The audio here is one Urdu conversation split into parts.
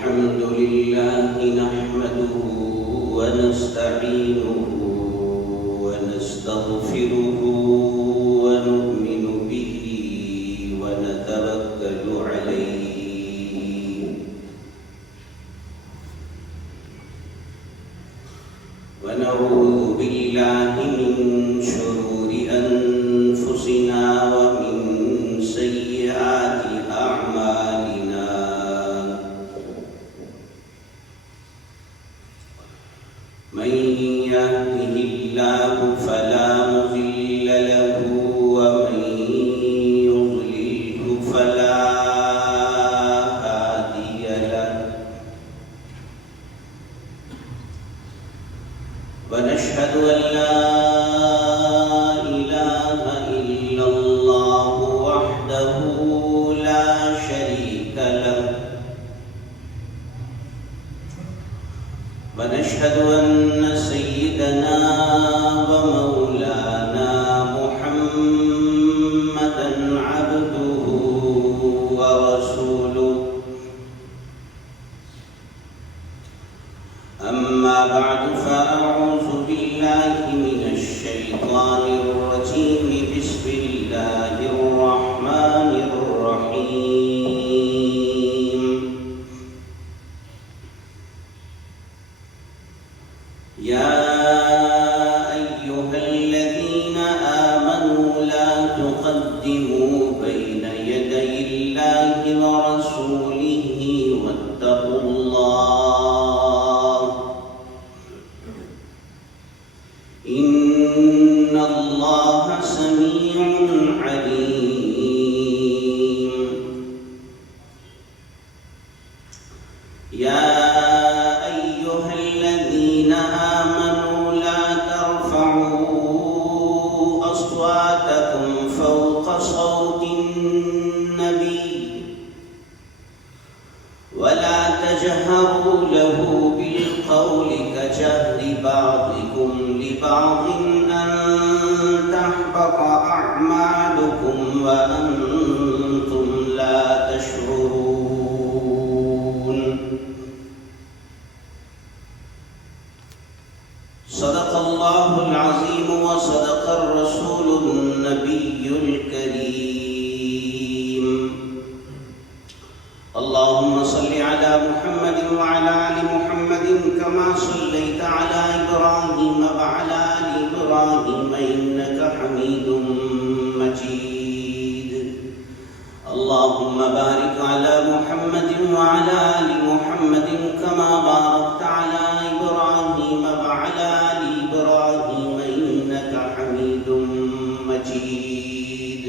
الحمد لله نحمده ونستعينه ونستغفره ونؤمن به ونتوكل عليه ونعوذ بالله من شرور أنفسنا ومن سيئات أعمالنا من يهده الله فلا مضل له ومن يضلله فلا هادي له ونشهد أن لا إله إلا الله وحده لا شريك له ونشهد أن سيدنا ومولانا محمدا عبده ورسوله أما بعد فأعوذ بالله من الشيطان الرجيم بسم الله الرحمن الرحيم يا أيها الذين آمنوا لا تقدموا بين يدي الله ورسوله واتقوا الله إن الله سميع عليم يا أيها الذين آمنوا لا ترفعوا أصواتكم فوق صوت النبي ولا تجهروا له بالقول كجهر بعضكم لبعض أن تحبط أعمالكم وأنتم لا تشعرون صدق الله العظيم وصدق الرسول النبي الكريم اللهم صل على محمد وعلى آل محمد كما صليت على إبراهيم وعلى آل إبراهيم إنك حميد مجيد اللهم بارك على محمد وعلى آل محمد كما باركت على إبراهيم وعلى آل إبراهيم إنك حميد مجيد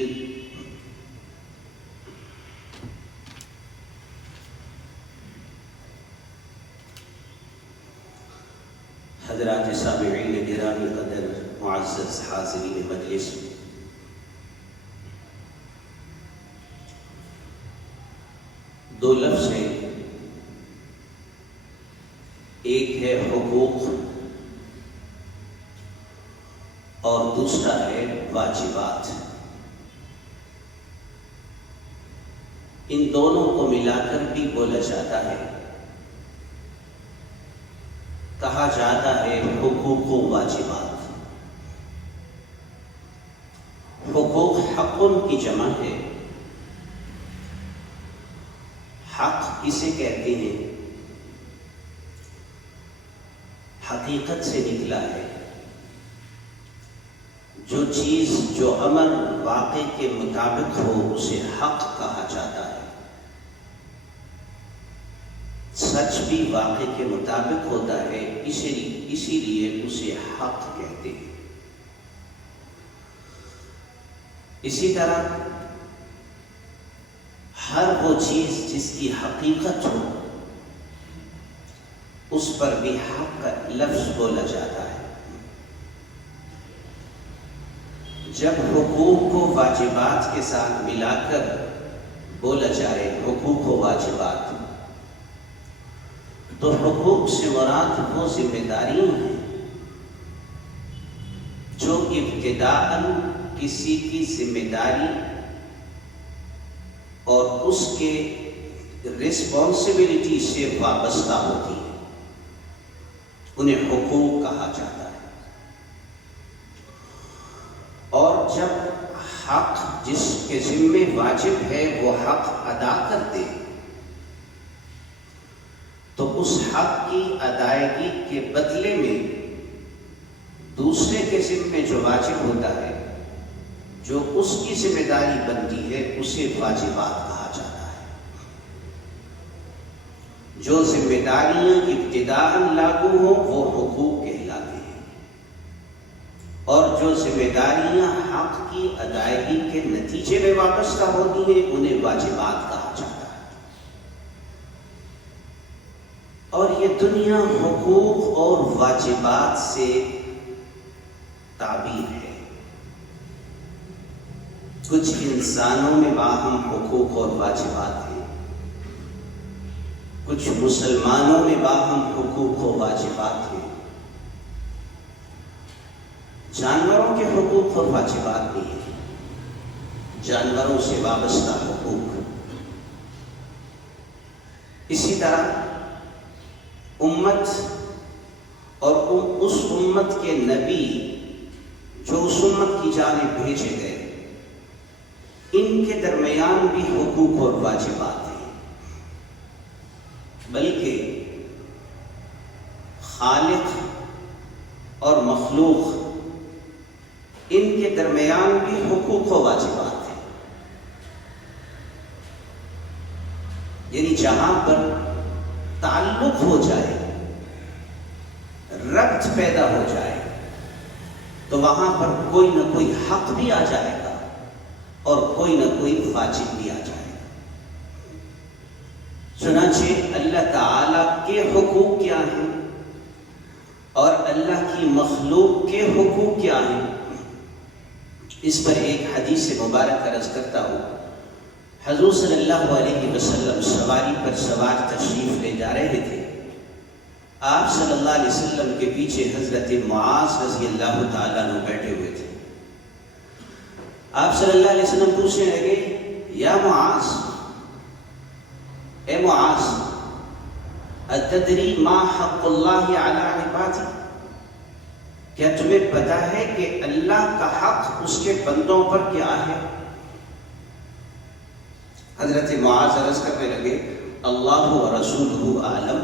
حضرات سامعین گرامی قدر معزز حاضرین مجلس، دو لفظ ہیں، ایک ہے حقوق اور دوسرا ہے واجبات۔ ان دونوں کو ملا کر بھی بولا جاتا ہے، کہا جاتا ہے حقوق و واجبات۔ حقوق حقن کی جمع ہے، حق کسے کہتے ہیں؟ حقیقت سے نکلا ہے، جو چیز جو عمل واقع کے مطابق ہو اسے حق کہا جاتا ہے۔ سچ بھی واقع کے مطابق ہوتا ہے، اسی لیے اسے حق کہتے ہیں۔ اسی طرح ہر وہ چیز جس کی حقیقت ہو اس پر بھی حق کا لفظ بولا جاتا ہے۔ جب حقوق کو واجبات کے ساتھ ملا کر بولا جائے حقوق و واجبات، تو حقوق سے مراد وہ ذمہ داریاں ہیں جو ابتداءً کسی کی ذمہ داری اور اس کے رسپانسبلٹی سے وابستہ ہوتی ہیں، انہیں حقوق کہا جاتا ہے۔ اور جب حق جس کے ذمے واجب ہے وہ حق ادا کر دے تو اس حق کی ادائیگی کے بدلے میں دوسرے کے ذمے جو واجب ہوتا ہے، جو اس کی ذمہ داری بنتی ہے، اسے واجبات کہا جاتا ہے۔ جو ذمہ داریاں ابتداءً لاگو ہوں وہ حقوق کہلاتے ہیں، اور جو ذمہ داریاں حق کی ادائیگی کے نتیجے میں وابستہ ہوتی ہیں انہیں واجبات کہا جاتا ہے۔ اور یہ دنیا حقوق اور واجبات سے تعبیر ہے۔ کچھ انسانوں میں باہم حقوق اور واجبات ہیں، کچھ مسلمانوں میں باہم حقوق و واجبات ہیں، جانوروں کے حقوق اور واجبات بھی ہیں، جانوروں سے وابستہ حقوق۔ اسی طرح امت اور اس امت کے نبی جو اس امت کی جانب بھیجے گئے، ان کے درمیان بھی حقوق اور واجبات ہیں، بلکہ خالق اور مخلوق ان کے درمیان بھی حقوق و واجبات ہیں۔ یعنی جہاں پر تعلق ہو جائے، ربط پیدا ہو جائے، تو وہاں پر کوئی نہ کوئی حق بھی آ جائے گا اور کوئی نہ کوئی واجب بھی آ جائے گا۔ چنانچہ اللہ تعالیٰ کے حقوق کیا ہیں اور اللہ کی مخلوق کے حقوق کیا ہیں، اس پر ایک حدیث مبارک عرض کرتا ہوں۔ حضور صلی اللہ علیہ وسلم سواری پر سوار تشریف لے جا رہے تھے۔ آپ صلی اللہ علیہ وسلم کے پیچھے حضرت معاذ رضی اللہ تعالیٰ عنہ بیٹھے ہوئے تھے۔ آپ صلی اللہ علیہ وسلم پوچھنے لگے، یا معاذ، اے معاذ، اتدری ما حق اللہ علی عبادہ، کیا تمہیں پتا ہے کہ اللہ کا حق اس کے بندوں پر کیا ہے؟ حضرت معاذ عرض کرنے لگے، اللہ و رسولہ عالم،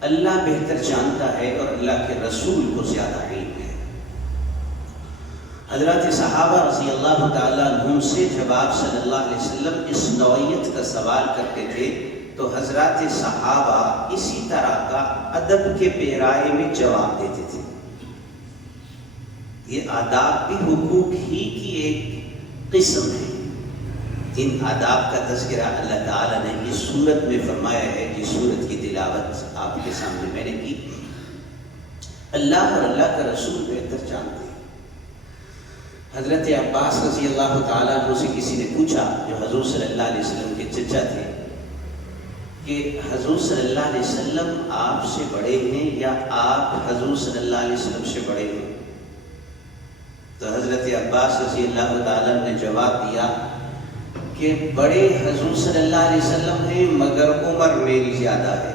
اللہ بہتر جانتا ہے اور اللہ کے رسول کو زیادہ علم ہے۔ حضرت صحابہ رضی اللہ تعالیٰ عنہم سے جب آپ صلی اللہ علیہ وسلم اس نوعیت کا سوال کرتے تھے تو حضرات صحابہ اسی طرح کا ادب کے پیرائے میں جواب دیتے تھے۔ یہ آداب بھی حقوق ہی کی ایک قسم ہے۔ ان آداب کا تذکرہ اللہ تعالیٰ نے اس سورت میں فرمایا ہے، جس سورت کی تلاوت آپ کے سامنے میں نے کی۔ اللہ اور اللہ کا رسول بہتر جانتے ہیں۔ حضرت عباس رضی اللہ تعالیٰ عنہ سے کسی نے پوچھا، جو حضور صلی اللہ علیہ وسلم کے چچا تھے، کہ حضور صلی اللہ علیہ وسلم آپ سے بڑے ہیں یا آپ حضور صلی اللہ علیہ وسلم سے بڑے ہیں؟ تو حضرت عباس رضی اللہ تعالیٰ نے جواب دیا کہ بڑے حضور صلی اللہ علیہ وسلم ہیں مگر عمر میری زیادہ ہے۔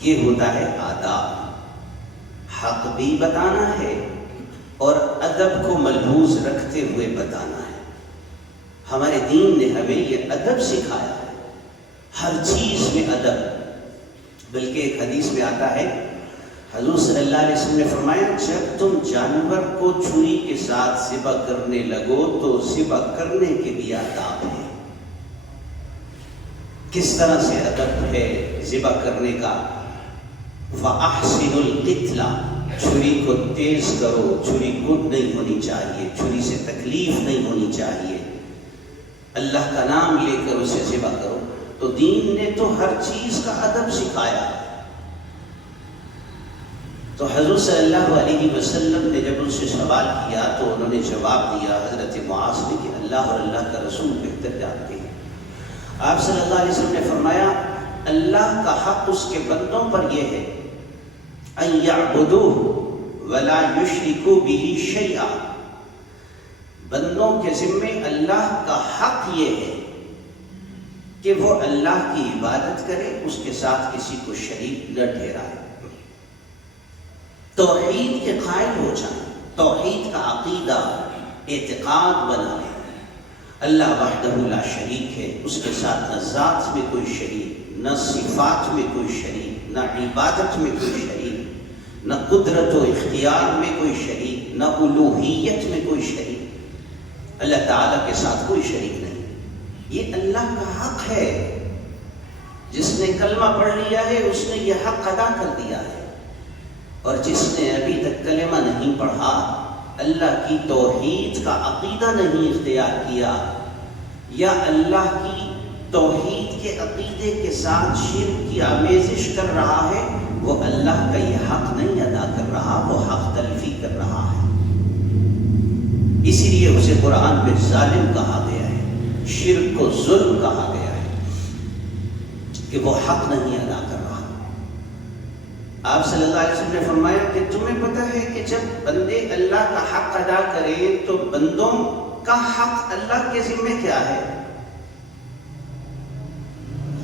یہ ہوتا ہے آداب، حق بھی بتانا ہے اور ادب کو ملحوظ رکھتے ہوئے بتانا ہے۔ ہمارے دین نے ہمیں یہ ادب سکھایا ہے، ہر چیز میں ادب۔ بلکہ ایک حدیث میں آتا ہے، حضور صلی اللہ علیہ وسلم نے فرمایا، جب تم جانور کو چھری کے ساتھ ذبح کرنے لگو تو ذبح کرنے کے بھی آداب ہیں۔ کس طرح سے ادب ہے ذبح کرنے کا؟ فَأَحْسِنُ الْقِتْلَ، چھری کو تیز کرو، چھری گڈ نہیں ہونی چاہیے، چھری سے تکلیف نہیں ہونی چاہیے، اللہ کا نام لے کر اسے ذبح کرو۔ تو دین نے تو ہر چیز کا ادب سکھایا۔ تو حضور صلی اللہ علیہ وسلم نے جب ان سے سوال کیا تو انہوں نے جواب دیا، حضرت معاذ نے، کہ اللہ اور اللہ کا رسول بہتر جانتے ہیں۔ آپ صلی اللہ علیہ وسلم نے فرمایا، اللہ کا حق اس کے بندوں پر یہ ہے، ان یعبدوہ ولا یشرکوا بہ شیئا، بندوں کے ذمے اللہ کا حق یہ ہے کہ وہ اللہ کی عبادت کرے، اس کے ساتھ کسی کو شریک نہ ٹھہرائے، توحید کے قائل ہو جائیں، توحید کا عقیدہ اعتقاد بنائے، اللہ وحدہ لا شریک ہے، اس کے ساتھ نہ ذات میں کوئی شریک، نہ صفات میں کوئی شریک، نہ عبادت میں کوئی شریک، نہ قدرت و اختیار میں کوئی شریک، نہ الوہیت میں کوئی شریک، اللہ تعالیٰ کے ساتھ کوئی شریک نہیں۔ یہ اللہ کا حق ہے، جس نے کلمہ پڑھ لیا ہے اس نے یہ حق ادا کر دیا ہے، اور جس نے ابھی تک کلمہ نہیں پڑھا، اللہ کی توحید کا عقیدہ نہیں اختیار کیا، یا اللہ کی توحید کے عقیدے کے ساتھ شرک کی آمیزش کر رہا ہے، وہ اللہ کا یہ حق نہیں ادا کر رہا، وہ حق تلفی کر رہا ہے۔ اسی لیے اسے قرآن میں ظالم کہا گیا ہے، شرک کو ظلم کہا گیا ہے کہ وہ حق نہیں ادا کر رہا۔ آپ صلی اللہ علیہ وسلم نے فرمایا کہ تمہیں پتہ ہے کہ جب بندے اللہ کا حق ادا کریں تو بندوں کا حق اللہ کے ذمہ کیا ہے؟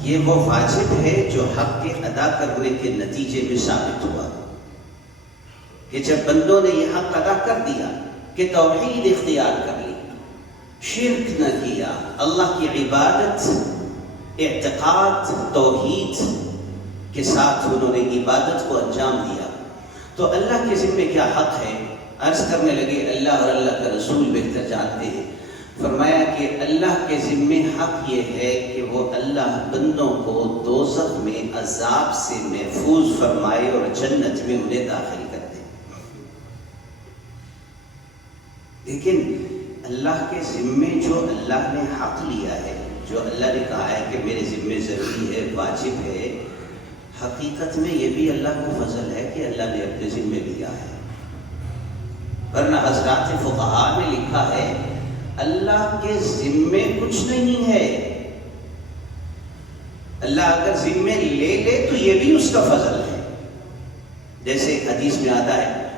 یہ وہ واجب ہے جو حق کے ادا کرنے کے نتیجے میں ثابت ہوا کہ جب بندوں نے یہ حق ادا کر دیا کہ توحید اختیار کر لی، شرک نہ کیا، اللہ کی عبادت اعتقاد توحید کے ساتھ انہوں نے عبادت کو انجام دیا، تو اللہ کے ذمہ کیا حق ہے؟ عرض کرنے لگے اللہ اور اللہ کا رسول بہتر جانتے ہیں۔ فرمایا کہ اللہ کے ذمہ حق یہ ہے کہ وہ اللہ بندوں کو دوزخ میں عذاب سے محفوظ فرمائے اور جنت میں انہیں داخل کر دے۔ لیکن اللہ کے ذمے جو اللہ نے حق لیا ہے، جو اللہ نے کہا ہے کہ میرے ذمے ضروری ہے، واجب ہے، حقیقت میں یہ بھی اللہ کا فضل ہے کہ اللہ نے اپنے ذمے لیا ہے۔ ورنہ حضرات فقہاء نے لکھا ہے اللہ کے ذمے کچھ نہیں ہے، اللہ اگر ذمے لے لے تو یہ بھی اس کا فضل ہے۔ جیسے حدیث میں آتا ہے،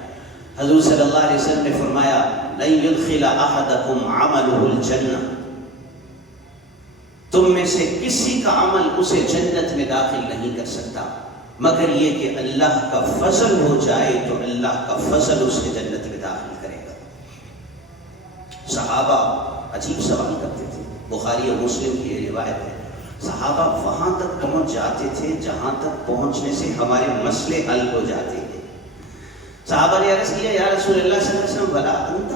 حضور صلی اللہ علیہ وسلم نے فرمایا لن يدخل احدکم عملہ الجنہ، تم میں سے کسی کا عمل اسے جنت میں داخل نہیں کر سکتا مگر یہ کہ اللہ کا فضل ہو جائے تو اللہ کا فضل اسے جنت میں داخل کرے گا۔ صحابہ عجیب سوال کرتے تھے، بخاری اور مسلم کی یہ روایت ہے، صحابہ وہاں تک پہنچ جاتے تھے جہاں تک پہنچنے سے ہمارے مسئلے حل ہو جاتے تھے۔ صحابہ نے عرض کیا یا رسول اللہ صلی اللہ علیہ وسلم ولا انت،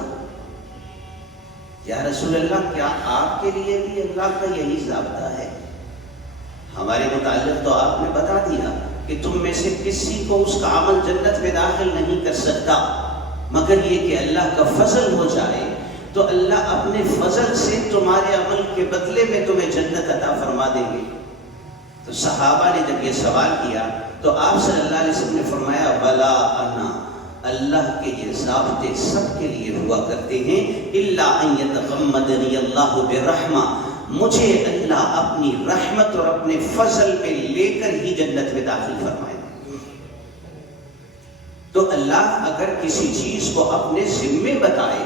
یا رسول اللہ کیا آپ کے لیے بھی اللہ کا یہی ضابطہ ہے؟ ہمارے متعلق تو آپ نے بتا دیا کہ تم میں سے کسی کو اس کا عمل جنت میں داخل نہیں کر سکتا مگر یہ کہ اللہ کا فضل ہو جائے تو اللہ اپنے فضل سے تمہارے عمل کے بدلے میں تمہیں جنت عطا فرما دیں گے۔ تو صحابہ نے جب یہ سوال کیا تو آپ صلی اللہ علیہ وسلم نے فرمایا ولا انا، اللہ کے یہ ضابطے سب کے لیے ہوا کرتے ہیں، الا ان یتغمدنی اللہ برحمہ، مجھے اللہ اپنی رحمت اور اپنے فضل پہ لے کر ہی جنت میں داخل فرمائے۔ تو اللہ اگر کسی چیز کو اپنے ذمے بتائے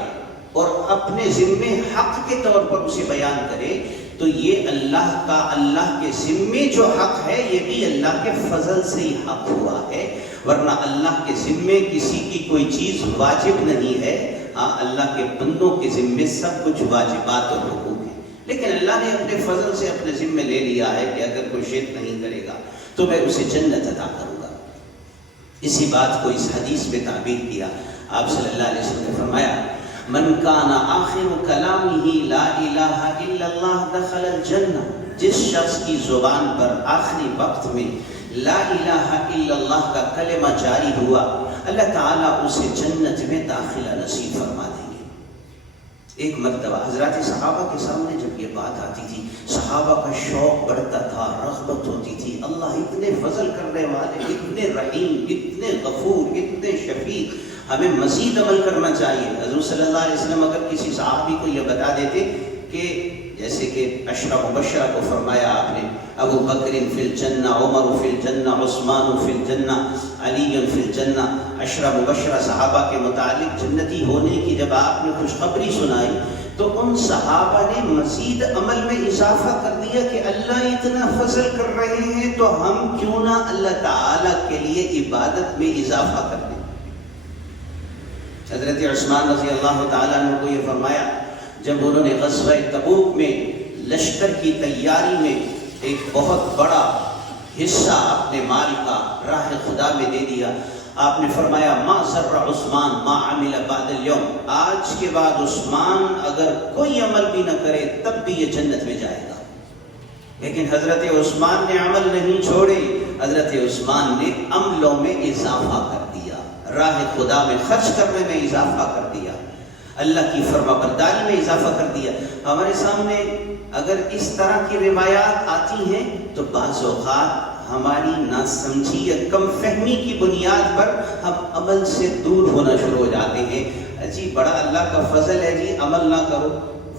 اور اپنے ذمے حق کے طور پر اسے بیان کرے تو یہ اللہ کا، اللہ کے ذمے جو حق ہے یہ بھی اللہ کے فضل سے ہی حق ہوا ہے، ورنہ اللہ کے ذمے کسی کی کوئی چیز واجب نہیں ہے۔ ہاں اللہ کے بندوں کے ذمے سب کچھ واجبات اور حقوق ہیں، لیکن اللہ نے اپنے فضل سے اپنے ذمے لے لیا ہے کہ اگر کوئی شرک نہیں کرے گا تو میں اسے جنت عطا کروں گا۔ اسی بات کو اس حدیث میں تعبیر کیا، آپ صلی اللہ علیہ وسلم نے فرمایا من کان آخر کلامہ لا الہ الا اللہ دخل الجنہ، جس شخص کی زبان پر آخری وقت میں لا الہ الا اللہ کا کلمہ جاری ہوا اللہ تعالیٰ اسے جنت میں داخلہ نصیب فرما دیں گے۔ ایک مرتبہ حضرات صحابہ کے سامنے جب یہ بات آتی تھی صحابہ کا شوق بڑھتا تھا، رغبت ہوتی تھی، اللہ اتنے فضل کرنے والے، اتنے رحیم، اتنے غفور، اتنے شفیق، ہمیں مزید عمل کرنا چاہیے۔ حضور صلی اللہ علیہ وسلم اگر کسی صحابی کو یہ بتا دیتے کہ جیسے کہ عشرہ مبشرہ کو فرمایا آپ نے، ابو بکر فی الجنہ، عمر فی الجنہ، عثمان فی الجنہ، علی فی الجنہ، عشرہ مبشرہ صحابہ کے متعلق جنتی ہونے کی جب آپ نے خوشخبری سنائی تو ان صحابہ نے مزید عمل میں اضافہ کر دیا کہ اللہ اتنا فضل کر رہے ہیں تو ہم کیوں نہ اللہ تعالیٰ کے لیے عبادت میں اضافہ کر دیں۔ حضرت عثمان رضی اللہ تعالیٰ عنہ کو یہ فرمایا جب انہوں نے غزوہ تبوک میں لشکر کی تیاری میں ایک بہت بڑا حصہ اپنے مال کا راہ خدا میں دے دیا، آپ نے فرمایا ما ضر عثمان ما عمل بعد اليوم، آج کے بعد عثمان اگر کوئی عمل بھی نہ کرے تب بھی یہ جنت میں جائے گا۔ لیکن حضرت عثمان نے عمل نہیں چھوڑے، حضرت عثمان نے عملوں میں اضافہ کر دیا، راہ خدا میں خرچ کرنے میں اضافہ کر دیا، اللہ کی فرما برداری میں اضافہ کر دیا۔ ہمارے سامنے اگر اس طرح کی روایات آتی ہیں تو بعض اوقات ہماری ناسمجھی یا کم فہمی کی بنیاد پر ہم عمل سے دور ہونا شروع ہو جاتے ہیں۔ جی بڑا اللہ کا فضل ہے جی عمل نہ کرو،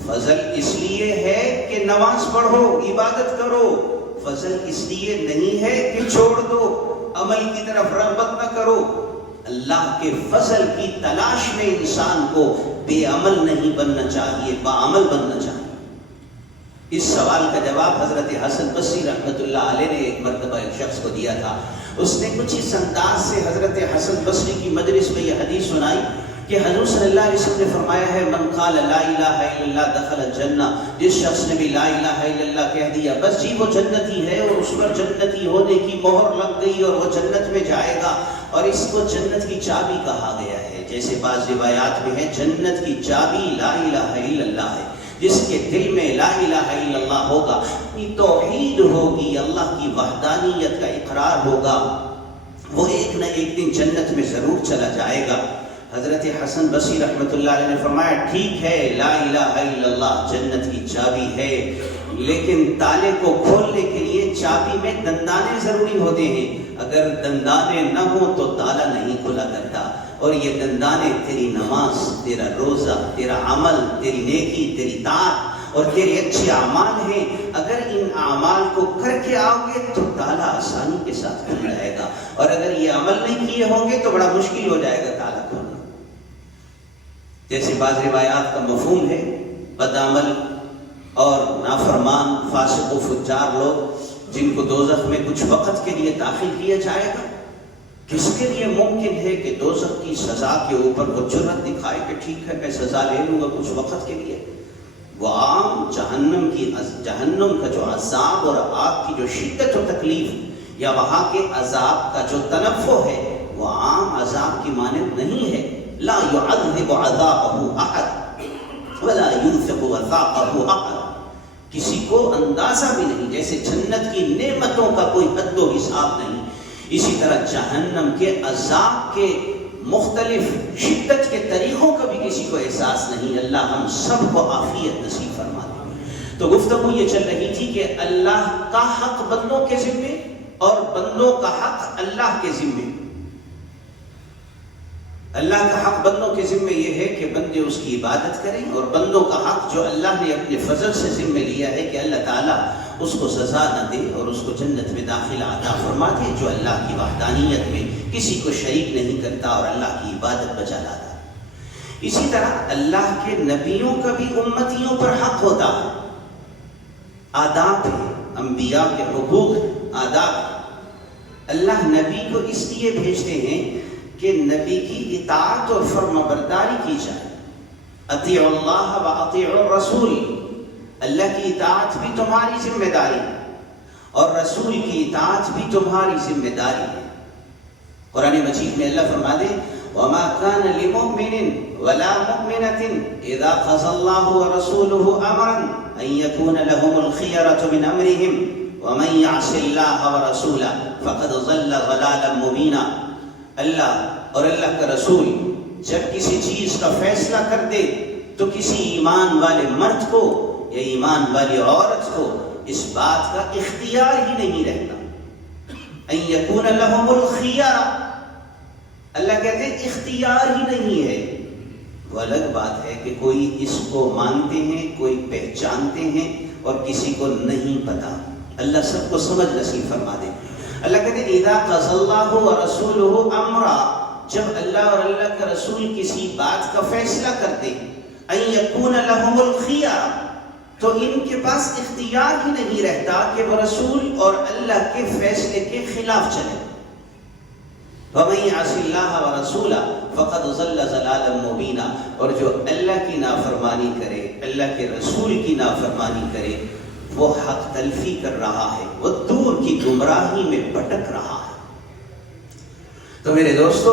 فضل اس لیے ہے کہ نماز پڑھو، عبادت کرو، فضل اس لیے نہیں ہے کہ چھوڑ دو، عمل کی طرف رغبت نہ کرو۔ اللہ کے فضل کی تلاش میں انسان کو بے عمل نہیں بننا چاہیے، باعمل بننا چاہیے۔ اس سوال کا جواب حضرت حسن بصری رحمۃ اللہ علیہ نے ایک مرتبہ ایک شخص کو دیا تھا۔ اس نے کچھ اس انداز سے حضرت حسن بصری کی مجلس میں یہ حدیث سنائی کہ حضور صلی اللہ علیہ وسلم نے فرمایا ہے من قال لا الہ الا اللہ دخل الجنہ، جس شخص نے بھی لا الہ الا اللہ کہہ دیا بس جی وہ جنتی ہے اور اس پر جنتی ہونے کی مہر لگ گئی اور وہ جنت میں جائے گا، اور اس کو جنت کی چابی کہا گیا ہے۔ جیسے بعض روایات میں ہے جنت کی چابی لا الہ الا اللہ ہے، جس کے دل میں لا الہ الا اللہ ہوگا، توحید ہوگی، اللہ کی وحدانیت کا اقرار ہوگا، وہ ایک نہ ایک دن جنت میں ضرور چلا جائے گا۔ حضرت حسن بصری رحمۃ اللہ علیہ نے فرمایا ٹھیک ہے لا الہ الا اللہ جنت کی چابی ہے، لیکن تالے کو کھولنے کے لیے چابی میں دندانے ضروری ہوتے ہیں، اگر دندانے نہ ہوں تو تالا نہیں کھلا کرتا، اور یہ دندانے تیری نماز، تیرا روزہ، تیرا عمل، تیری نیکی، تیری طاعت اور تیرے اچھے اعمال ہیں، اگر ان اعمال کو کر کے آؤ گے تو تالا آسانی کے ساتھ کھل جائے گا، اور اگر یہ عمل نہیں کیے ہوں گے تو بڑا مشکل ہو جائے گا تالا کھولنا۔ جیسے بعض روایات کا مفہوم ہے بدعمل اور نافرمان فاسق و فجار لوگ جن کو دوزخ میں کچھ وقت کے لیے داخل کیا جائے گا، کس کے لیے ممکن ہے کہ دوزخ کی سزا کے اوپر وہ جرأت دکھائے کہ ٹھیک ہے میں سزا لے لوں گا کچھ وقت کے لیے؟ وہ عام جہنم کا جو عذاب اور آگ کی جو شدت و تکلیف یا وہاں کے عذاب کا جو تنفع ہے وہ عام عذاب کی مانند نہیں ہے۔ لا يعذب عذابه احد ولا ينفق وثاقه احد، کسی کو اندازہ بھی نہیں، جیسے جنت کی نعمتوں کا کوئی حد و حساب نہیں، اسی طرح جہنم کے عذاب کے مختلف شدت کے طریقوں کا بھی کسی کو احساس نہیں۔ اللہ ہم سب کو عافیت نصیب فرما دے۔ تو گفتگو یہ چل رہی تھی کہ اللہ کا حق بندوں کے ذمے اور بندوں کا حق اللہ کے ذمے۔ اللہ کا حق بندوں کے ذمے یہ ہے کہ بندے اس کی عبادت کریں، اور بندوں کا حق جو اللہ نے اپنے فضل سے ذمے لیا ہے کہ اللہ تعالیٰ اس کو سزا نہ دے اور اس کو جنت میں داخلہ عطا فرما دے جو اللہ کی وحدانیت میں کسی کو شریک نہیں کرتا اور اللہ کی عبادت بجا لاتا۔ اسی طرح اللہ کے نبیوں کا بھی امتیوں پر حق ہوتا ہے، آداب ہے، انبیاء کے حقوق آداب۔ اللہ نبی کو اس لیے بھیجتے ہیں کہ نبی کی اطاعت اور فرما برداری کی جائے۔ اطیعوا اللہ و اطیعوا الرسول، اللہ کی اطاعت بھی تمہاری ذمہ داری ہے اور رسول کی اطاعت بھی تمہاری ذمہ داری ہے۔ قرآن مجید میں اللہ فرما دے وَمَا كَانَ لِمُؤْمِنٍ وَلَا مُؤْمِنَةٍ إِذَا قَضَى اللَّهُ وَرَسُولُهُ أَمْرًا أَن يَكُونَ لَهُمُ الْخِيَرَةُ مِنْ أَمْرِهِمْ وَمَنْ يَعْصِ اللَّهَ وَرَسُولَهُ فَقَدْ ضَلَّ ضَلَالًا مُبِينًا۔ اللہ اور اللہ کا رسول جب کسی چیز کا فیصلہ کر دے تو کسی ایمان والے مرد کو یا ایمان والی عورت کو اس بات کا اختیار ہی نہیں رہتا۔ ان یکون لہم الخیارہ، اللہ کہتے ہیں اختیار ہی نہیں ہے۔ وہ الگ بات ہے کہ کوئی اس کو مانتے ہیں، کوئی پہچانتے ہیں اور کسی کو نہیں پتا۔ اللہ سب کو سمجھ نصیب فرما دے۔ اللہ کہتے ہیں اذا قضى اللہ ورسولہ امرا، جب اللہ اور اللہ کا رسول کسی بات کا فیصلہ کرتے ان یکون لہم الخیار، تو ان کے پاس اختیار ہی نہیں رہتا کہ وہ رسول اور اللہ کے فیصلے کے خلاف چلے. وَمَن يَعْصِ اللَّهَ وَرَسُولَهُ فَقَدْ ضَلَّ ضَلَالًا مُبِينًا، اور جو اللہ کی نافرمانی کرے، اللہ کے رسول کی نافرمانی کرے، وہ حق تلفی کر رہا ہے، وہ دور کی گمراہی میں بھٹک رہا ہے. تو میرے دوستو،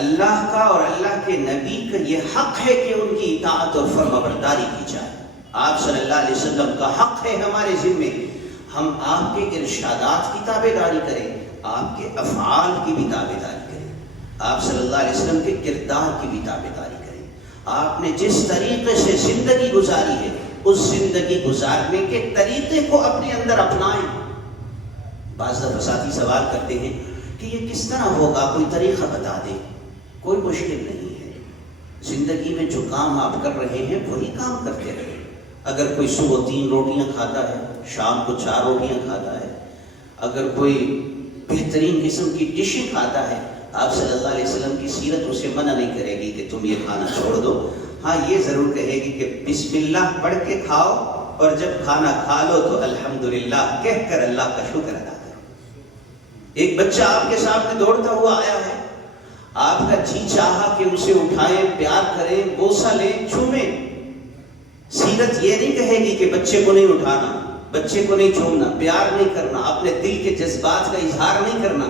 اللہ کا اور اللہ کے نبی کا یہ حق ہے کہ ان کی اطاعت اور فرمانبرداری کی جائے. آپ صلی اللہ علیہ وسلم کا حق ہے ہمارے ذمے، ہم آپ کے ارشادات کی تابع داری کریں، آپ کے افعال کی بھی تابع داری کریں، آپ صلی اللہ علیہ وسلم کے کردار کی بھی تابع داری کریں. آپ نے جس طریقے سے زندگی گزاری ہے اس زندگی گزارنے کے طریقے کو اپنے اندر اپنائیں. بعض دفعہ ساتھی سوال کرتے ہیں کہ یہ کس طرح ہوگا، کوئی طریقہ بتا دیں. کوئی مشکل نہیں ہے، زندگی میں جو کام آپ کر رہے ہیں وہی کام کرتے رہیں. اگر کوئی صبح 3 روٹیاں کھاتا ہے، شام کو 4 روٹیاں کھاتا ہے، اگر کوئی بہترین قسم کی ڈشیں کھاتا ہے، آپ صلی اللہ علیہ وسلم کی سیرت اسے منع نہیں کرے گی کہ تم یہ کھانا چھوڑ دو. ہاں یہ ضرور کہے گی کہ بسم اللہ پڑھ کے کھاؤ، اور جب کھانا کھا لو تو الحمدللہ کہہ کر اللہ کا شکر ادا کرو. ایک بچہ آپ کے سامنے دوڑتا ہوا آیا ہے، آپ کا جی چاہا کہ اسے اٹھائیں، پیار کریں، بوسہ لیں، چومیں. سیرت یہ نہیں کہے گی کہ بچے کو نہیں اٹھانا، بچے کو نہیں چومنا، پیار نہیں کرنا، اپنے دل کے جذبات کا اظہار نہیں کرنا،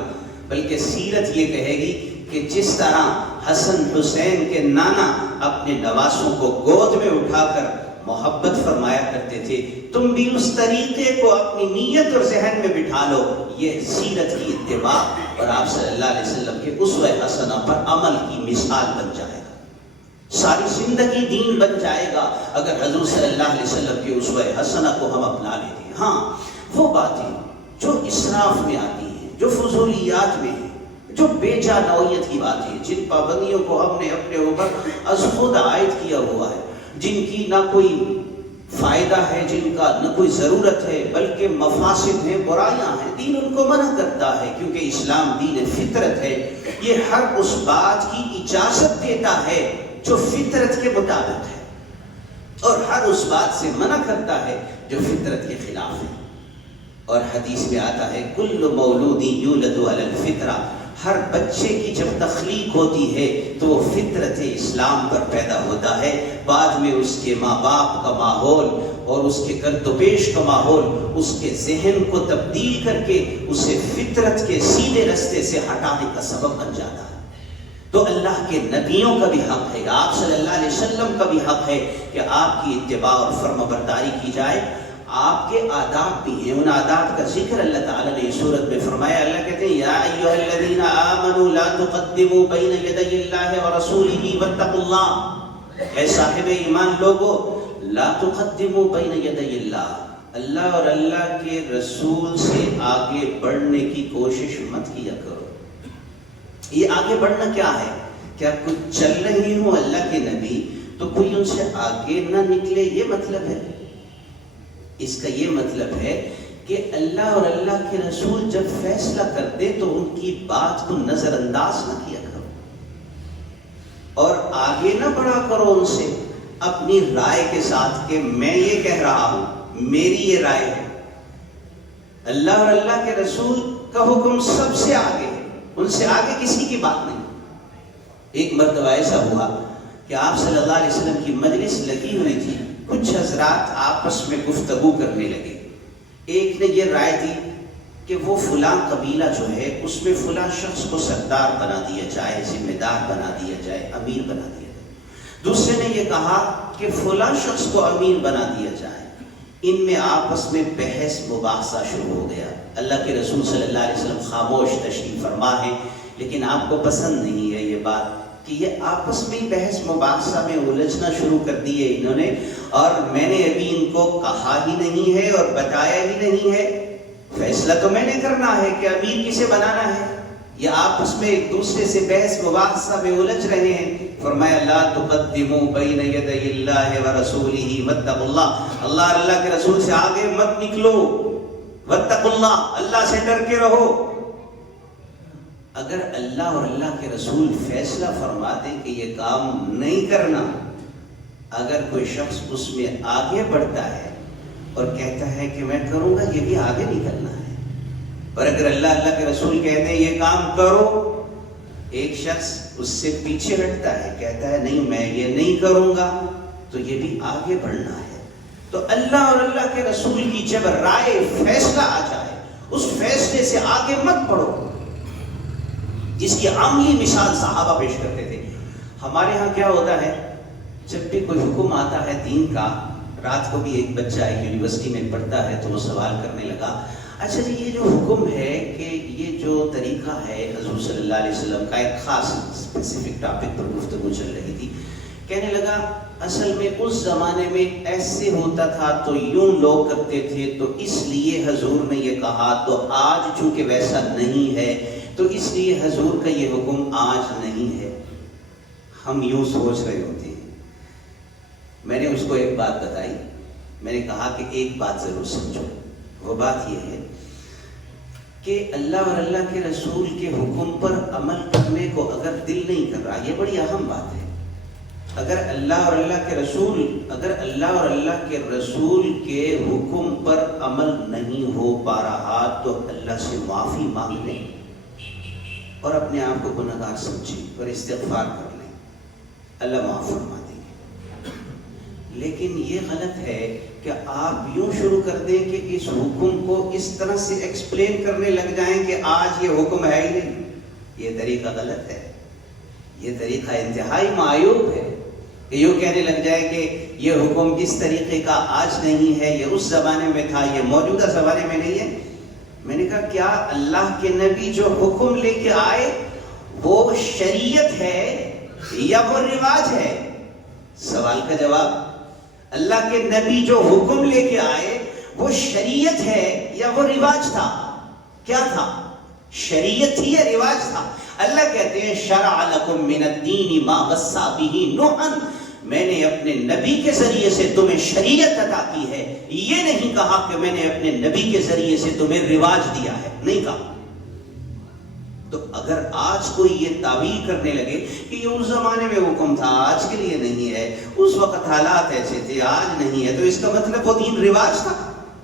بلکہ سیرت یہ کہے گی کہ جس طرح حسن حسین کے نانا اپنے نواسوں کو گود میں اٹھا کر محبت فرمایا کرتے تھے، تم بھی اس طریقے کو اپنی نیت اور ذہن میں بٹھا لو. یہ سیرت کی اتباع اور آپ صلی اللہ علیہ وسلم کے اسوہ حسنہ پر عمل کی مثال بن جائے گا. ساری زندگی دین بن جائے گا اگر حضور صلی اللہ علیہ وسلم کے اسوہ حسنہ کو ہم اپنا لیتے ہیں. ہاں وہ باتیں جو اسراف میں آتی ہیں، جو فضولیات میں ہیں، جو بے جا نوعیت کی باتیں، جن پابندیوں کو ہم نے اپنے اوپر از خود عائد کیا ہوا ہے، جن کی نہ کوئی فائدہ ہے، جن کا نہ کوئی ضرورت ہے، بلکہ مفاسد ہیں، برائیاں ہیں، دین ان کو منع کرتا ہے کیونکہ اسلام دین فطرت ہے. یہ ہر اس بات کی اجازت دیتا ہے جو فطرت کے مطابق ہے، اور ہر اس بات سے منع کرتا ہے جو فطرت کے خلاف ہے. اور حدیث میں آتا ہے کل مولود یولد علی الفطرہ، ہر بچے کی جب تخلیق ہوتی ہے تو وہ فطرت اسلام پر پیدا ہوتا ہے. بعد میں اس کے ماں باپ کا ماحول اور اس کے گرد و پیش کا ماحول اس کے ذہن کو تبدیل کر کے اسے فطرت کے سیدھے رستے سے ہٹانے کا سبب بن جاتا ہے. تو اللہ کے نبیوں کا بھی حق ہے، آپ صلی اللہ علیہ وسلم کا بھی حق ہے کہ آپ کی اتباع اور فرما برداری کی جائے. آپ کے آداب بھی ہیں، ان آداب کا ذکر اللہ تعالیٰ نے اس صورت میں فرمایا. اللہ کہتے ہیں یا ایھا الذین آمنوا لا تقدموا بین یدی اللہ ورسولہ واتقوا اللہ. اے صاحب ایمان لوگو، لا تقدموا بین یدی اللہ، اللہ اور اللہ کے رسول سے آگے بڑھنے کی کوشش مت کیا کرو. یہ آگے بڑھنا کیا ہے؟ کیا کچھ چل رہی ہوں اللہ کے نبی تو کوئی ان سے آگے نہ نکلے، یہ مطلب ہے؟ اس کا یہ مطلب ہے کہ اللہ اور اللہ کے رسول جب فیصلہ کرتے تو ان کی بات کو نظر انداز نہ کیا کرو اور آگے نہ بڑھا کرو ان سے اپنی رائے کے ساتھ کہ میں یہ کہہ رہا ہوں، میری یہ رائے ہے. اللہ اور اللہ کے رسول کا حکم سب سے آگے ہے، ان سے آگے کسی کی بات نہیں. ایک مرتبہ ایسا ہوا کہ آپ صلی اللہ علیہ وسلم کی مجلس لگی ہوئی تھی، کچھ حضرات آپس میں گفتگو کرنے لگے. ایک نے یہ رائے دی کہ وہ فلاں قبیلہ جو ہے اس میں فلاں شخص کو سردار بنا دیا جائے، ذمہ دار بنا دیا جائے، امیر بنا دیا جائے. دوسرے نے یہ کہا کہ فلاں شخص کو امیر بنا دیا جائے. ان میں آپس میں بحث مباحثہ شروع ہو گیا. اللہ کے رسول صلی اللہ علیہ وسلم خاموش تشریف فرما ہے، لیکن آپ کو پسند نہیں ہے یہ بات کہ یہ آپس میں بحث مباحثہ میں الجھنا شروع کر دیے انہوں نے، اور میں نے ابھی ان کو کہا ہی نہیں ہے اور بتایا ہی نہیں ہے. فیصلہ تو میں نے کرنا ہے کہ امیر کسے بنانا ہے. یہ آپس میں ایک دوسرے سے بحث مباحثہ میں الجھ رہے ہیں. فرمایا لا تقدموا بین یدی اللہ ورسولہ واتقوا اللہ، اللہ اور اللہ کے رسول سے آگے مت نکلو. واتقوا اللہ، اللہ سے ڈر کے رہو. اگر اللہ اور اللہ کے رسول فیصلہ فرما دیں کہ یہ کام نہیں کرنا اگر کوئی شخص اس میں آگے بڑھتا ہے اور کہتا ہے کہ میں کروں گا، یہ بھی آگے نکلنا ہے. اور اگر اللہ کے رسول کہتے ہیں یہ کام کرو، ایک شخص اس سے پیچھے ہٹتا ہے، کہتا ہے نہیں میں یہ نہیں کروں گا، تو یہ بھی آگے بڑھنا ہے. تو اللہ اور اللہ کے رسول کی جب رائے فیصلہ آ جائے، اس فیصلے سے آگے مت بڑھو. جس کی عملی مثال صحابہ پیش کرتے تھے. ہمارے ہاں کیا ہوتا ہے، جب بھی کوئی حکم آتا ہے دین کا، رات کو بھی ایک بچہ ایک یونیورسٹی میں پڑھتا ہے تو وہ سوال کرنے لگا، اچھا جی یہ جو حکم ہے کہ یہ جو طریقہ ہے حضور صلی اللہ علیہ وسلم کا، ایک خاص اسپیسیفک ٹاپک پر گفتگو چل رہی تھی، کہنے لگا اصل میں اس زمانے میں ایسے ہوتا تھا تو یوں لوگ کرتے تھے تو اس لیے حضور نے یہ کہا، تو آج چونکہ ویسا نہیں ہے تو اس لیے حضور کا یہ حکم آج نہیں ہے. ہم یوں سوچ رہے ہوتے ہیں. میں نے اس کو ایک بات بتائی، میں نے کہا کہ ایک بات ضرور سمجھو، وہ بات یہ ہے کہ اللہ اور اللہ کے رسول کے حکم پر عمل کرنے کو اگر دل نہیں کر رہا، یہ بڑی اہم بات ہے. اگر اللہ اور اللہ کے رسول کے حکم پر عمل نہیں ہو پا رہا تو اللہ سے معافی مانگ لیں اور اپنے آپ کو گنہگار سمجھیں اور استغفار کر لیں، اللہ معاف فرما دیں گے. لیکن یہ غلط ہے کہ آپ یوں شروع کر دیں کہ اس حکم کو اس طرح سے ایکسپلین کرنے لگ جائیں کہ آج یہ حکم ہے ہی نہیں. یہ طریقہ غلط ہے، یہ طریقہ انتہائی معیوب ہے کہ یوں کہنے لگ جائے کہ یہ حکم اس طریقے کا آج نہیں ہے، یہ اس زمانے میں تھا، یہ موجودہ زمانے میں نہیں ہے. میں نے کہا کیا اللہ کے نبی جو حکم لے کے آئے وہ شریعت ہے یا وہ رواج ہے؟ سوال کا جواب، اللہ کے نبی جو حکم لے کے آئے وہ شریعت ہے یا وہ رواج تھا؟ کیا تھا؟ شریعت تھی یا رواج تھا؟ اللہ کہتے ہیں شرع لکم من الدین ما وصی بہ نوحا، میں نے اپنے نبی کے ذریعے سے تمہیں شریعت عطا کی ہے. یہ نہیں کہا کہ میں نے اپنے نبی کے ذریعے سے تمہیں رواج دیا ہے، نہیں کہا. تو اگر آج کوئی یہ تعویل کرنے لگے کہ یہ اس زمانے میں حکم تھا، آج کے لیے نہیں ہے، اس وقت حالات ایسے تھے، آج نہیں ہے، تو اس کا مطلب وہ دین رواج تھا،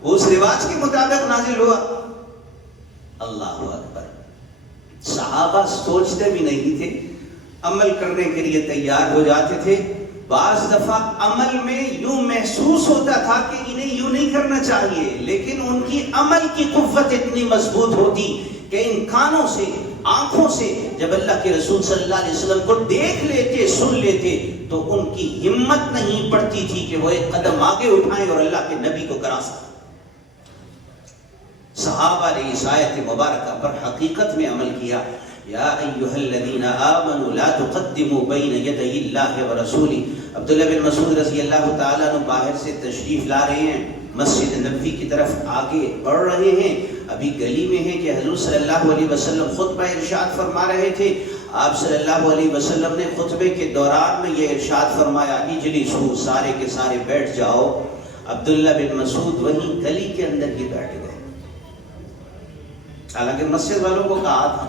وہ اس رواج کے مطابق نازل ہوا. اللہ اکبر. صحابہ سوچتے بھی نہیں تھے، عمل کرنے کے لیے تیار ہو جاتے تھے. بعض دفعہ عمل میں یوں محسوس ہوتا تھا کہ انہیں یوں نہیں کرنا چاہیے، لیکن ان کی عمل کی قوت اتنی مضبوط ہوتی کہ ان کانوں سے، آنکھوں سے جب اللہ کے رسول صلی اللہ علیہ وسلم کو دیکھ لیتے، سن لیتے، تو ان کی ہمت نہیں پڑتی تھی کہ وہ ایک قدم آگے اٹھائیں اور اللہ کے نبی کو کرا سکیں. صحابہ نے اس آیت مبارکہ پر حقیقت میں عمل کیا. یا ایھا الذین آمنوا لا تقدموا بین یدی اللہ ورسولہ. عبداللہ بن مسعود رضی اللہ تعالیٰ عنہ باہر سے تشریف لا رہے ہیں، مسجد نبوی کی طرف آگے بڑھ رہے ہیں. ابھی گلی میں ہیں کہ حضور صلی اللہ علیہ وسلم خطبہ ارشاد فرما رہے تھے. آپ صلی اللہ علیہ وسلم نے خطبے کے دوران میں یہ ارشاد فرمایا، اجلسوا، سارے کے سارے بیٹھ جاؤ. عبداللہ بن مسعود وہیں گلی کے اندر ہی بیٹھ گئے، حالانکہ مسجد والوں کو کہا تھا.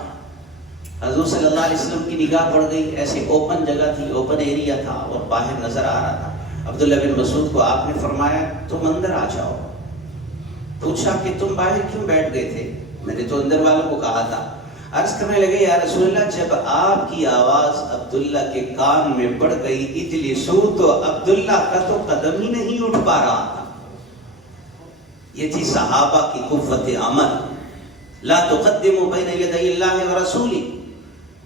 حضور صلی اللہ علیہ وسلم کی نگاہ پڑ گئی، ایسے اوپن جگہ تھی، اوپن ایریا تھا اور باہر نظر آ رہا تھا. عبداللہ بن مسعود کو آپ نے فرمایا تم اندر آ جاؤ. پوچھا کہ تم باہر کیوں بیٹھ گئے تھے؟ میں نے تو اندر والوں کو کہا تھا. عرض کرنے لگے یا رسول اللہ، جب آپ کی آواز عبداللہ کے کان میں پڑ گئی اجلسوا، تو عبداللہ کا تو قدم ہی نہیں اٹھ پا رہا تھا. یہ تھی صحابہ کی قوت عمل. لا تقدموا بین یدی اللہ ورسولہ،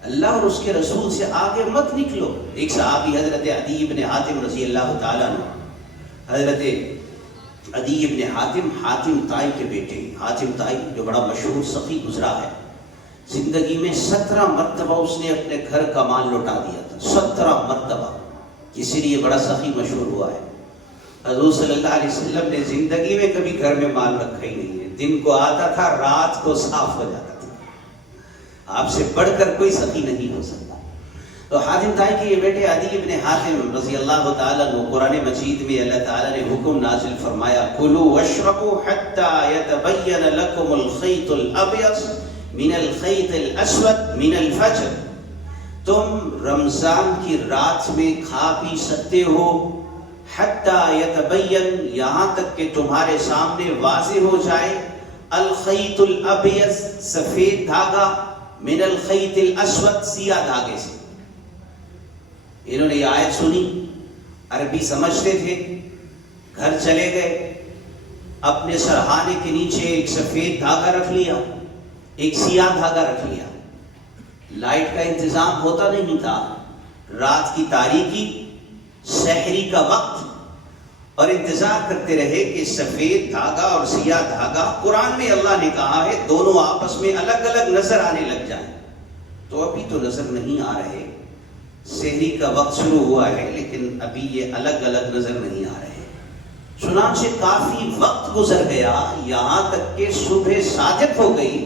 اللہ اور اس کے رسول سے آگے مت نکلو. ایک صحابی حضرت عدی بن حاتم رضی اللہ تعالیٰ عنہ، حضرت عدی بن حاتم، حاتم طائی کے بیٹے، حاتم طائی جو بڑا مشہور سخی گزرا ہے، زندگی میں 17 مرتبہ اس نے اپنے گھر کا مال لوٹا دیا تھا. 17 مرتبہ، اسی لیے بڑا سخی مشہور ہوا ہے. حضور صلی اللہ علیہ وسلم نے زندگی میں کبھی گھر میں مال رکھا ہی نہیں ہے. دن کو آتا تھا، رات کو صاف ہو جاتا تھا. آپ سے بڑھ کر کوئی سخی نہیں ہو سکتا. تو حاتم طائی کے یہ بیٹے عدی بن حاتم رضی اللہ تعالیٰ عنہ، قرآن مجید میں اللہ تعالیٰ نے حکم نازل فرمایا، کلوا واشربوا حتی یتبین لکم الخیط الابیض من الخیط الاسود من الفجر. تم رمضان کی رات میں کھا پی سکتے ہو حتی یتبین، یہاں تک کہ تمہارے سامنے واضح ہو جائے، الخیط الابیض، سفید دھاگا، من الخیط الاسود، سیاہ دھاگے سے۔ انہوں نے یہ آیت سنی، عربی سمجھتے تھے، گھر چلے گئے، اپنے سرہانے کے نیچے ایک سفید دھاگا رکھ لیا، ایک سیاہ دھاگا رکھ لیا۔ لائٹ کا انتظام ہوتا نہیں تھا، رات کی تاریکی، سحری کا وقت، اور انتظار کرتے رہے کہ سفید دھاگا اور سیاہ دھاگا، قرآن میں اللہ نے کہا ہے دونوں آپس میں الگ الگ نظر آنے لگ جائیں، تو ابھی تو نظر نہیں آ رہے، سحری کا وقت شروع ہوا ہے لیکن ابھی یہ الگ الگ نظر نہیں آ رہے۔ چنانچہ کافی وقت گزر گیا، یہاں تک کہ صبح صادق ہو گئی،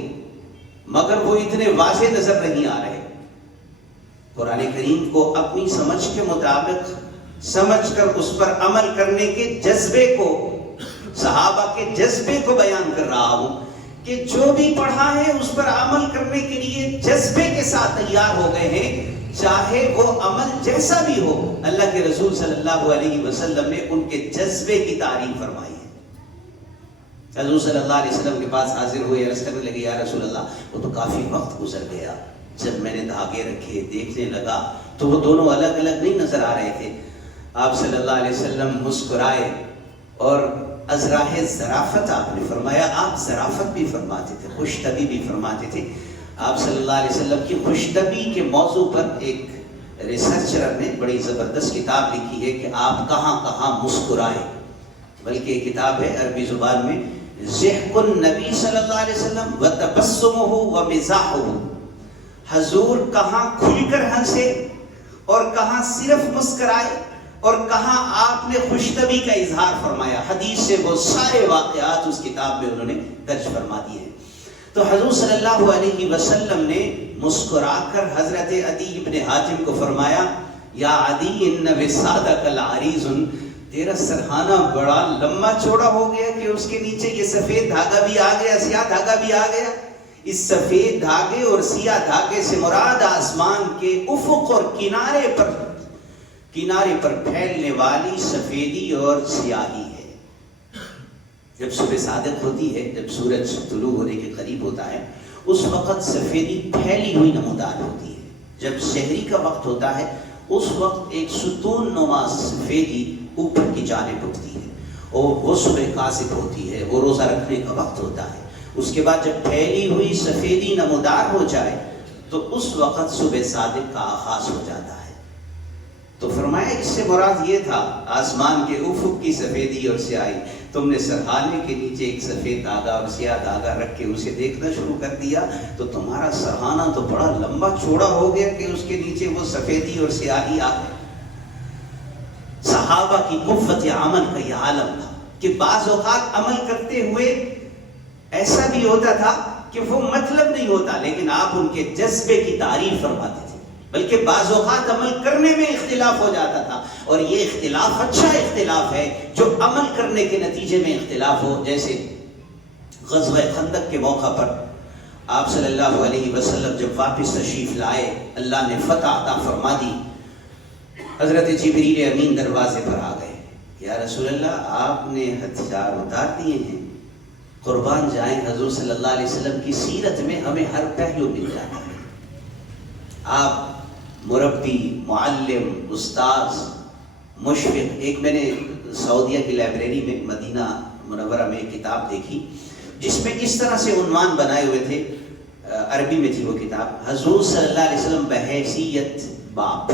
مگر وہ اتنے واضح نظر نہیں آ رہے۔ قرآن کریم کو اپنی سمجھ کے مطابق سمجھ کر اس پر عمل کرنے کے جذبے کو، صحابہ کے جذبے کو بیان کر رہا ہوں کہ جو بھی پڑھا ہے اس پر عمل کرنے کے لیے جذبے کے ساتھ تیار ہو گئے ہیں، چاہے وہ عمل جیسا بھی ہو۔ اللہ کے رسول صلی اللہ علیہ وسلم نے ان کے جذبے کی تعریف فرمائی ہے۔ حضور صلی اللہ علیہ وسلم کے پاس حاضر ہوئے، عرض کرنے لگے یا رسول اللہ، وہ تو کافی وقت گزر گیا، جب میں نے دھاگے رکھے دیکھنے لگا تو وہ دونوں الگ الگ نہیں نظر آ رہے تھے۔ آپ صلی اللہ علیہ وسلم مسکرائے اور ازراہ ظرافت آپ نے فرمایا، آپ ظرافت بھی فرماتے تھے، خوش طبی بھی فرماتے تھے۔ آپ صلی اللہ علیہ وسلم کی خوش طبی کے موضوع پر ایک ریسرچر نے بڑی زبردست کتاب لکھی ہے کہ آپ کہاں کہاں مسکرائے، بلکہ یہ کتاب ہے عربی زبان میں، ضحک النبی صلی اللہ علیہ وسلم وتبسمہ ومزاحہ، حضور کہاں کھل کر ہنسے اور کہاں صرف مسکرائے اور کہاں آپ نے خوش طبی کا اظہار فرمایا۔ حدیث سے وہ سارے واقعات اس کتاب میں انہوں نے درج فرما دیے ہیں۔ تو حضور صلی اللہ علیہ وسلم نے مسکرا کر حضرت عدی بن حاتم کو فرمایا، یا عدی ان وسادک العریض، تیرا سرہانہ بڑا لمبا چوڑا ہو گیا کہ اس کے نیچے یہ سفید دھاگا بھی آ گیا، سیاہ دھاگا بھی آ گیا۔ اس سفید دھاگے اور سیاہ دھاگے سے مراد آسمان کے افق اور کنارے پر پھیلنے والی سفیدی اور سیاہی ہے۔ جب صبح صادق ہوتی ہے، جب سورج طلوع ہونے کے قریب ہوتا ہے، اس وقت سفیدی پھیلی ہوئی نمودار ہوتی ہے۔ جب سحری کا وقت ہوتا ہے، اس وقت ایک ستون نما سفیدی اوپر کی جانب اٹھتی ہے، اور وہ صبح کاذب ہوتی ہے، وہ روزہ رکھنے کا وقت ہوتا ہے۔ اس کے بعد جب پھیلی ہوئی سفیدی نمودار ہو جائے تو اس وقت صبح صادق کا آغاز ہو جاتا ہے۔ تو فرمایا اس سے مراد یہ تھا، آسمان کے افق کی سفیدی اور سیاہی، تم نے سرہانے کے نیچے ایک سفید دھاگا اور سیاہ دھاگا رکھ کے اسے دیکھنا شروع کر دیا تو تمہارا سرہانہ تو بڑا لمبا چوڑا ہو گیا کہ اس کے نیچے وہ سفیدی اور سیاہی آ گئی۔ صحابہ کی قوت عمل کا یہ عالم تھا کہ بعض اوقات عمل کرتے ہوئے ایسا بھی ہوتا تھا کہ وہ مطلب نہیں ہوتا، لیکن آپ ان کے جذبے کی تعریف فرماتے تھے، بلکہ بعض اوقات عمل کرنے میں اختلاف ہو جاتا تھا، اور یہ اختلاف اچھا اختلاف ہے جو عمل کرنے کے نتیجے میں اختلاف ہو۔ جیسے غزوہ خندق کے موقع پر آپ صلی اللہ علیہ وسلم جب واپس تشریف لائے، اللہ نے فتح عطا فرما دی، حضرت جبریل امین دروازے پر آ گئے، یا رسول اللہ آپ نے ہتھیار اتار دیے ہیں، قربان جائیں حضور صلی اللہ علیہ وسلم کی سیرت میں ہمیں ہر پہلو مل جاتا ہے۔ آپ مربی، معلم، استاذ، مشفق۔ ایک میں نے سعودیہ کی لائبریری میں مدینہ منورہ میں ایک کتاب دیکھی جس میں اس طرح سے عنوان بنائے ہوئے تھے، عربی میں تھی وہ کتاب، حضور صلی اللہ علیہ وسلم بحیثیت باپ،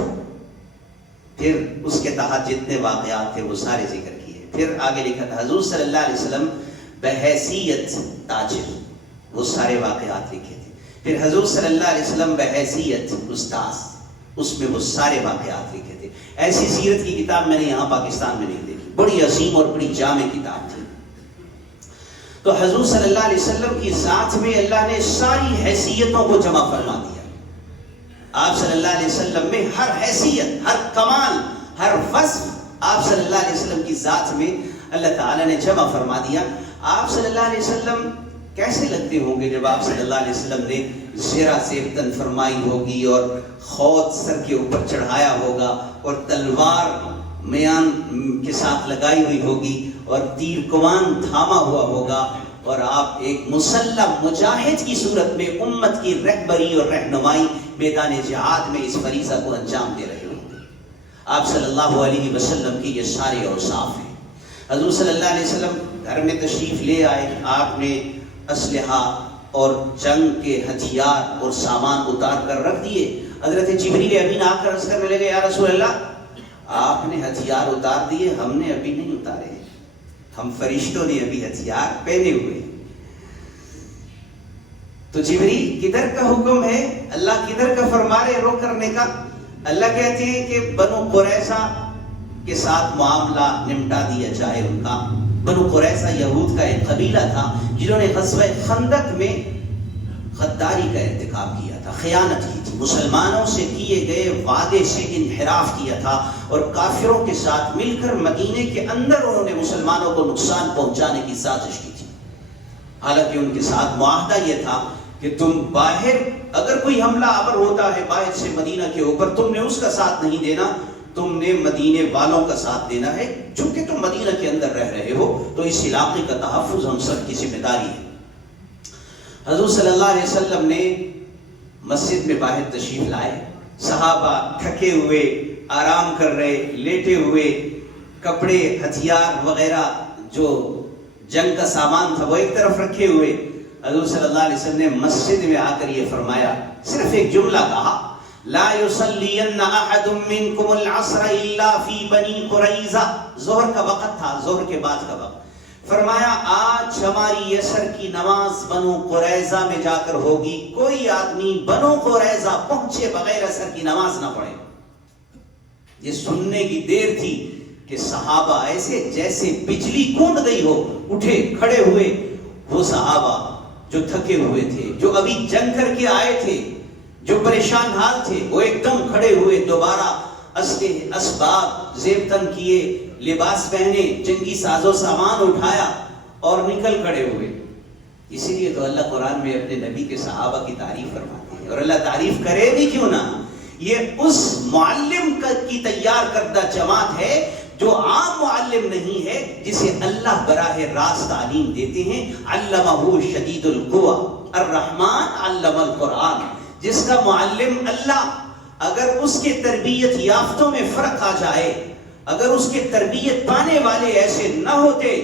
پھر اس کے تحت جتنے واقعات تھے وہ سارے ذکر کیے، پھر آگے لکھا تھا حضور صلی اللہ علیہ وسلم بحیثیت تاجر، وہ سارے واقعات لکھے تھے، پھر حضور صلی اللہ علیہ وسلم بحیثیت استاذ، اس میں وہ سارے واقعات لکھے تھے۔ ایسی سیرت کی کتاب میں نے یہاں پاکستان میں نہیں دیکھی، بڑی عظیم اور بڑی جامع کتاب تھی۔ تو حضور صلی اللہ علیہ وسلم کی ذات میں اللہ نے ساری حیثیتوں کو جمع فرما دیا۔ آپ صلی اللہ علیہ وسلم میں ہر حیثیت، ہر کمال، ہر وصف آپ صلی اللہ علیہ وسلم کی ذات میں اللہ تعالیٰ نے جمع فرما دیا۔ آپ صلی اللہ علیہ وسلم کیسے لگتے ہوں گے جب آپ صلی اللہ علیہ وسلم نے زرہ زیبتن فرمائی ہوگی اور خود سر کے اوپر چڑھایا ہوگا اور تلوار میان کے ساتھ لگائی ہوئی ہوگی اور تیر کمان تھاما ہوا ہوگا، اور آپ ایک مسلح مجاہد کی صورت میں امت کی رہبری اور رہنمائی میدان جہاد میں اس فریضہ کو انجام دے رہے ہوں گے۔ آپ صلی اللہ علیہ وسلم کی یہ سارے اوصاف ہیں۔ حضور صلی اللہ علیہ وسلم گھر میں تشریف لے آئے، آپ نے اسلحہ اور جنگ کے ہتھیار اور سامان اتار کر رکھ دیے۔ حضرت جبریل امین آ کر عرض کرنے لگے، یا رسول اللہ آپ نے ہتھیار اتار دیے، ہم نے ابھی نہیں اتارے، ہم فرشتوں نے ابھی ہتھیار پہنے ہوئے۔ تو جبریل کدھر کا حکم ہے، اللہ کدھر کا فرما رہے رو کرنے کا؟ اللہ کہتے ہیں کہ بنو قریظہ کے ساتھ معاملہ نمٹا دیا جائے ان کا۔ بنو قریظہ یہود کا ایک قبیلہ تھا جنہوں نے غزوہ خندق میں غداری کا ارتکاب کیا تھا، خیانت کی تھی، مسلمانوں سے کیے گئے وعدے سے انحراف کیا تھا، اور کافروں کے ساتھ مل کر مدینے کے اندر انہوں نے مسلمانوں کو نقصان پہنچانے کی سازش کی تھی۔ حالانکہ ان کے ساتھ معاہدہ یہ تھا کہ تم باہر اگر کوئی حملہ آور ہوتا ہے باہر سے مدینہ کے اوپر، تم نے اس کا ساتھ نہیں دینا، تم نے مدینے والوں کا ساتھ دینا ہے، چونکہ تم مدینہ کے اندر رہ رہے ہو تو اس علاقے کا تحفظ ہم سب کی ذمہ داری ہے۔ حضور صلی اللہ علیہ وسلم نے مسجد میں باہر تشریف لائے، صحابہ تھکے ہوئے آرام کر رہے، لیٹے ہوئے، کپڑے ہتھیار وغیرہ جو جنگ کا سامان تھا وہ ایک طرف رکھے ہوئے۔ حضور صلی اللہ علیہ وسلم نے مسجد میں آ کر یہ فرمایا، صرف ایک جملہ کہا، لا يصلين احد منكم العصر الا في بني قريظہ۔ ظہر کا وقت تھا، ظہر کے بعد کا وقت۔ فرمایا آج ہماری عصر کی نماز بنو قریظہ میں جا کر ہوگی، کوئی آدمی بنو قریظہ پہنچے بغیر عصر کی نماز نہ پڑھے۔ یہ سننے کی دیر تھی کہ صحابہ ایسے جیسے بجلی کوند گئی ہو اٹھے کھڑے ہوئے۔ وہ صحابہ جو تھکے ہوئے تھے، جو ابھی جنگ کر کے آئے تھے، جو پریشان حال تھے، وہ ایک دم کھڑے ہوئے، دوبارہ اسباب زیب تن کیے، لباس پہنے، جنگی ساز و سامان اٹھایا اور نکل کھڑے ہوئے۔ اسی لیے تو اللہ قرآن میں اپنے نبی کے صحابہ کی تعریف فرماتے ہیں، اور اللہ تعریف کرے بھی کیوں نہ، یہ اس معلم کی تیار کردہ جماعت ہے جو عام معلم نہیں ہے، جسے اللہ براہ راست تعلیم دیتے ہیں۔ علمہ شدید القوی الرحمن علم القرآن، جس کا معلم اللہ، اگر اس کے تربیت یافتوں میں فرق آ جائے، اگر اس کے تربیت پانے والے ایسے نہ ہوتے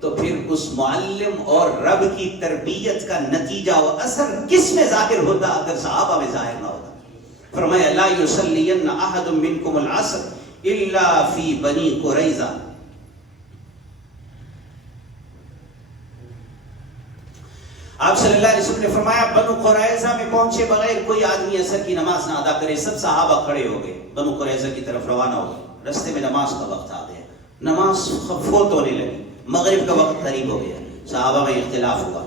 تو پھر اس معلم اور رب کی تربیت کا نتیجہ و اثر کس میں ظاہر ہوتا اگر صحابہ میں ظاہر نہ ہوتا۔ فرمایا لا یصلین احد منکم العصر الا فی بنی قریظہ۔ آپ صلی اللہ علیہ وسلم نے فرمایا بنو قریظہ میں پہنچے بغیر کوئی آدمی عصر کی نماز نہ ادا کرے۔ سب صحابہ کھڑے ہو گئے، بنو قریظہ کی طرف روانہ ہو گئے۔ رستے میں نماز کا وقت آ گیا، نماز فوت ہونے لگی، مغرب کا وقت قریب ہو گیا۔ صحابہ میں اختلاف ہوا،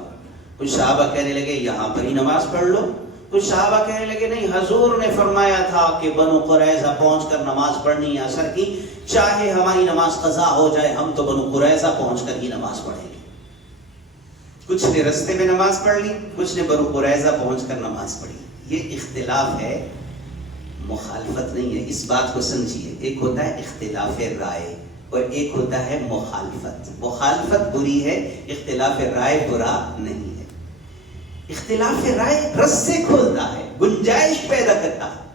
کچھ صحابہ کہنے لگے یہاں پر ہی نماز پڑھ لو، کچھ صحابہ کہنے لگے نہیں، حضور نے فرمایا تھا کہ بنو قریظہ پہنچ کر نماز پڑھنی ہے عصر کی، چاہے ہماری نماز قضا ہو جائے ہم تو بنو قریظہ پہنچ کر ہی نماز پڑھیں گے۔ کچھ نے رستے میں نماز پڑھ لی، کچھ نے بنو قریظہ پہنچ کر نماز پڑھی۔ یہ اختلاف ہے، مخالفت نہیں ہے، اس بات کو سمجھیے۔ ایک ہوتا ہے اختلاف رائے اور ایک ہوتا ہے مخالفت۔ مخالفت بری ہے، اختلاف رائے برا نہیں ہے۔ اختلاف رائے رستے کھولتا ہے، گنجائش پیدا کرتا ہے۔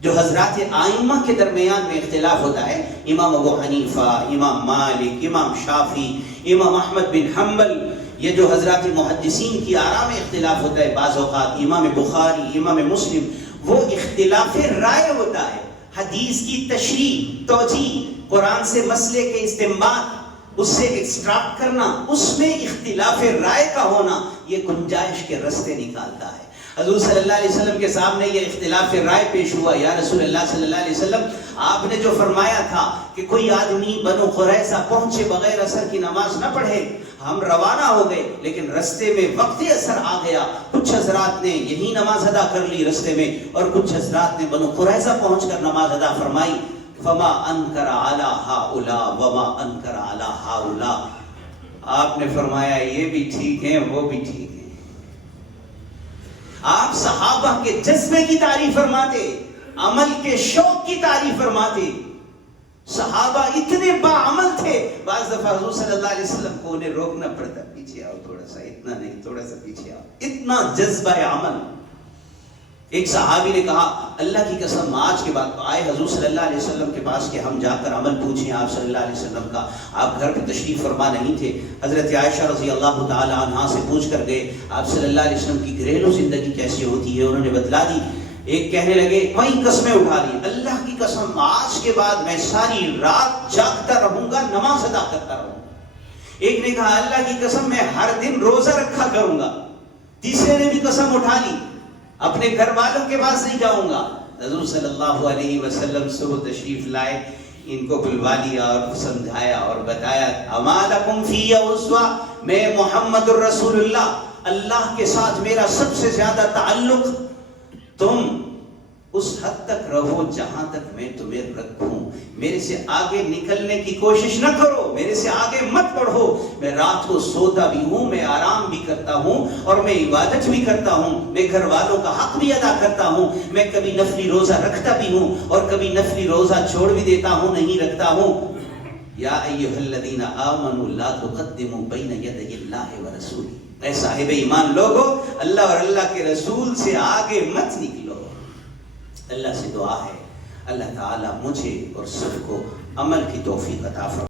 جو حضرات آئمہ کے درمیان میں اختلاف ہوتا ہے، امام ابو حنیفہ، امام مالک، امام شافعی، امام احمد بن حنبل، یہ جو حضرات محدثین کی آراء میں اختلاف ہوتا ہے، بعض اوقات امام بخاری، امام مسلم، وہ اختلاف رائے ہوتا ہے۔ حدیث کی تشریح، توجیہ، قرآن سے مسئلے کے استنباط، اس سے ایکسٹریکٹ کرنا، اس میں اختلاف رائے کا ہونا یہ گنجائش کے رستے نکالتا ہے۔ حضور صلی اللہ علیہ وسلم کے سامنے یہ اختلاف رائے پیش ہوا، یا رسول اللہ صلی اللہ علیہ وسلم آپ نے جو فرمایا تھا کہ کوئی آدمی بنو قریظہ پہنچے بغیر عصر کی نماز نہ پڑھے، ہم روانہ ہو گئے لیکن رستے میں وقت عصر آ گیا، کچھ حضرات نے یہی نماز ادا کر لی رستے میں، اور کچھ حضرات نے بنو قریظہ پہنچ کر نماز ادا فرمائی۔ فما انکر علی ہؤلاء وما انکر علی ہؤلاء، آپ نے فرمایا یہ بھی ٹھیک ہیں وہ بھی ٹھیک ہیں۔ آپ صحابہ کے جذبے کی تعریف فرماتے، عمل کے شوق کی تعریف فرماتے، صحابہ اتنے باعمل تھے، بعض دفعہ حضور صلی اللہ علیہ وسلم کو انہیں روکنا پڑتا، پیچھے آؤ تھوڑا سا، اتنا نہیں، تھوڑا سا پیچھے آؤ، اتنا جذبہ عمل۔ ایک صحابی نے کہا اللہ کی قسم آج کے بعد آئے حضور صلی اللہ علیہ وسلم کے پاس کہ ہم جا کر عمل پوچھیں آپ صلی اللہ علیہ وسلم کا، آپ گھر پہ تشریف فرما نہیں تھے۔ حضرت عائشہ رضی اللہ تعالی عنہا سے پوچھ کر گئے آپ صلی اللہ علیہ وسلم کی گھریلو زندگی کیسی ہوتی ہے، انہوں نے بتلا دی۔ ایک کہنے لگے وہیں قسمیں اٹھا لی، اللہ کی قسم آج کے بعد میں ساری رات جاگتا رہوں گا، نماز ادا کرتا رہوں گا۔ ایک نے کہا اللہ کی قسم میں ہر دن روزہ رکھا کروں گا۔ تیسرے نے بھی قسم اٹھا لی اپنے گھر والوں کے پاس نہیں جاؤں گا۔ حضور صلی اللہ علیہ وسلم صبح تشریف لائے، ان کو بلوا لیا اور سمجھایا اور بتایا اما لکم فی اسوہ، میں محمد الرسول اللہ کے ساتھ میرا سب سے زیادہ تعلق، تم اس حد تک رہو جہاں تک میں تمہیں رکھوں، میرے سے آگے نکلنے کی کوشش نہ کرو، میرے سے آگے مت بڑھو۔ میں رات کو سوتا بھی ہوں، میں آرام بھی کرتا ہوں اور میں عبادت بھی کرتا ہوں، میں گھر والوں کا حق بھی ادا کرتا ہوں، میں کبھی نفلی روزہ رکھتا بھی ہوں اور کبھی نفلی روزہ چھوڑ بھی دیتا ہوں، نہیں رکھتا ہوں۔ یا ایھا الذین آمنوا لا تقدموا بین یدی اللہ ورسولہ، اے صاحب ایمان لوگو اللہ اور اللہ کے رسول سے آگے مت نکلو۔ اللہ سے دعا ہے اللہ تعالیٰ مجھے اور سب کو عمل کی توفیق عطا فرمائے۔